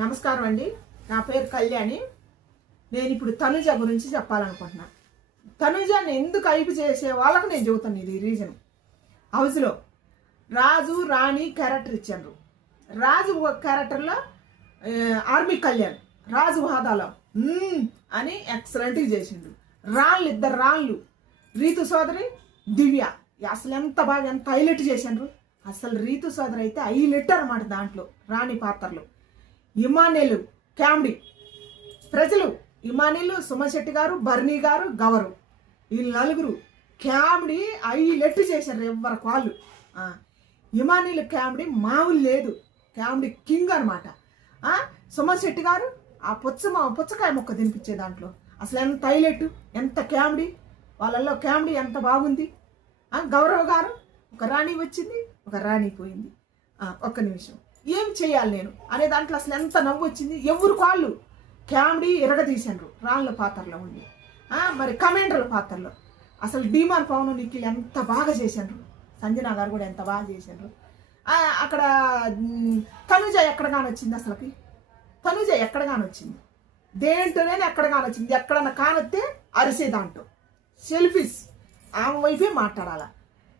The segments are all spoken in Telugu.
నమస్కారం అండి. నా పేరు కళ్యాణి. నేను ఇప్పుడు తనుజ గురించి చెప్పాలనుకుంటున్నా. తనుజని ఎందుకు అయిపు చేసే వాళ్ళకు నేను చెబుతాను. ఇది రీజన్. హౌస్లో రాజు రాణి క్యారెక్టర్ ఇచ్చారు. రాజు క్యారెక్టర్లో ఆర్మీ కళ్యాణ్ రాజు హోదాలో అని ఎక్సలెంట్గా చేసిండు. ఇద్దరు రాళ్ళు రీతు సోదరి దివ్య అసలు ఎంత బాగా ఎంత హైలైట్ చేసిండ్రు. అసలు రీతు సోదరి అయితే హైలైట్ అనమాట. దాంట్లో రాణి పాత్రలు ఇమానేలు కామెడీ ప్రజలు ఇమానీలు సుమన్ శెట్టి గారు బర్నీ గారు గవరు వీళ్ళు నలుగురు కామెడీ హైలైట్ చేశారు. ఎవరికి వాళ్ళు ఇమానీలు కామెడీ మామూలు లేదు. కామెడీ కింగ్ అనమాట. సుమన్ శెట్టి గారు ఆ పుచ్చకాయ మొక్క తినిపించే దాంట్లో అసలు ఎంత హైలైట్ ఎంత కామెడీ. వాళ్ళల్లో కామెడీ ఎంత బాగుంది. గౌరవ్ గారు ఒక రాణి వచ్చింది ఒక రాణి పోయింది. ఒక్క నిమిషం ఏం చేయాలి నేను అనే దాంట్లో అసలు ఎంత నవ్వు వచ్చింది. ఎవరు కాళ్ళు కామెడీ ఎరగదీశారు రాళ్ళ పాత్రలో ఉండి. మరి కమాండర్ల పాత్రలో అసలు డీమాన్ పవన్ నిఖిల్ ఎంత బాగా చేశారు. సంజనా గారు కూడా ఎంత బాగా చేశారు. అక్కడ తనుజ ఎక్కడ కానొచ్చింది. అసలుకి తనుజ ఎక్కడ కానొచ్చింది. దేంట్లోనే ఎక్కడ కానొచ్చింది. ఎక్కడన్నా కానొస్తే అరిసే దాంట్లో సెల్ఫీస్ ఆమె వైపే మాట్లాడాల.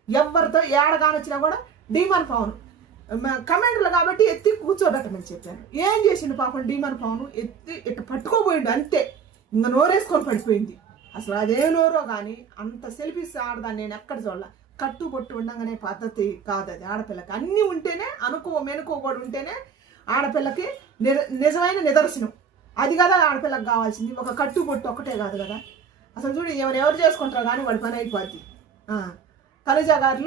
ఎవరితో ఏడ కానొచ్చినా కూడా డీమాన్ పవన్ కమాండర్లు కాబట్టి ఎత్తి కూర్చోబెట్టమని చెప్పాను. ఏం చేసిండు పాపం డీమాన్ పవన్ ఎత్తి ఇట్లా పట్టుకోపోయిండు అంతే. ఇంకా నోరేసుకొని పడిపోయింది. అసలు అదే నోరో కానీ అంత సెల్ఫీస్ ఆడదాన్ని నేను ఎక్కడ చూడాల. కట్టుబొట్టు ఉండగానే పద్ధతి కాదు అది. ఆడపిల్లకి అన్నీ ఉంటేనే మెనుకో కూడా ఉంటేనే ఆడపిల్లకి నిజమైన నిదర్శనం. అది కదా ఆడపిల్లకి కావాల్సింది. ఒక కట్టుబొట్టు ఒకటే కాదు కదా. అసలు చూడు ఎవరు చేసుకుంటారో కానీ వాడి పని అయిపోద్ది. తనుజ గారి